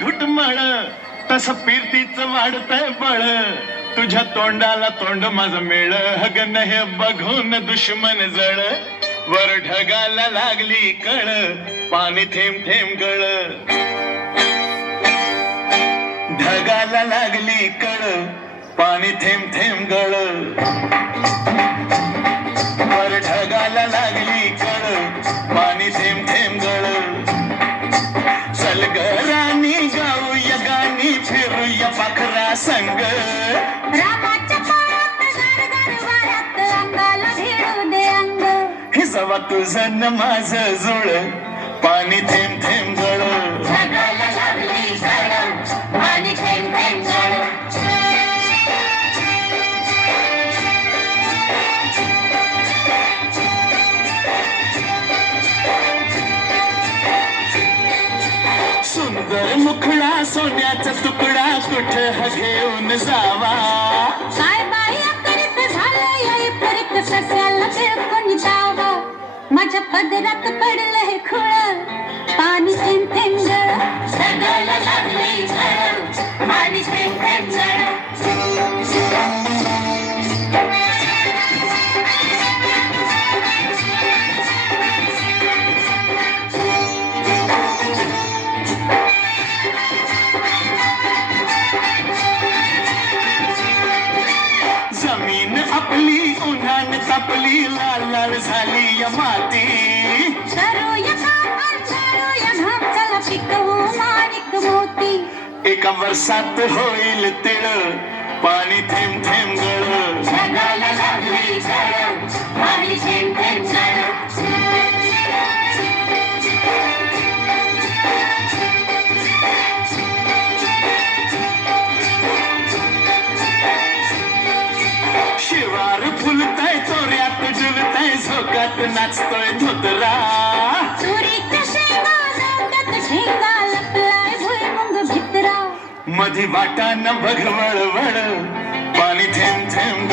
घुटमळ तस पिरतीच वाढतंय बळ तुझ्या तोंडाला तोंड माझं मेळ हगन हे बघून दुश्मन जळ वर ढगाला लागली कळ पाणी थेंब थेंब गळ ढगाला लागली कळ पाणी थेंब थेंब गळ वर ढगाला लागली कळ पाणी थेंब थेंब गळ चल ग राणी गाऊया गाणी फिरूया पाखरा संग रामाच्या पायात गार गार वाऱ्यात अंगाला भिडू दे अंग हे जवा तुझं न माझं जुळ पाणी थेंब थेंब गळ ढगाला लागली कळ पाणी थेंब थेंब गळ सुंदर मुखडा सोन्याचा तुकडा कुठं घेऊन जावा काय बाई अकरित झालं याई परित सस्याला तिळकून जावा माझ्या पदरात पडलं हे खुळ पाणी थेंब थेंब गळ ढगाला लागली कळ पाणी थेंब थेंब गळ जमीन आपली उन्हान तापली लाल लाल झाली या माती करूया काम करूया घाम चला पिकवू माणिक मोती एका वर्षात होईल तिळ पाणी थेंब थेंब गळ ढगाला लागली कळ पाणी थेंब थेंब गळ शिवार फुलतय चोऱ्यात डुलतय झोकात नाचतोय धोतरा चोरीच्या शेंगा नांदत ठेंगा लपलाय भुईमुंग भितरा मधी वाटान बघ वळवळ पाणी थेंब थेंब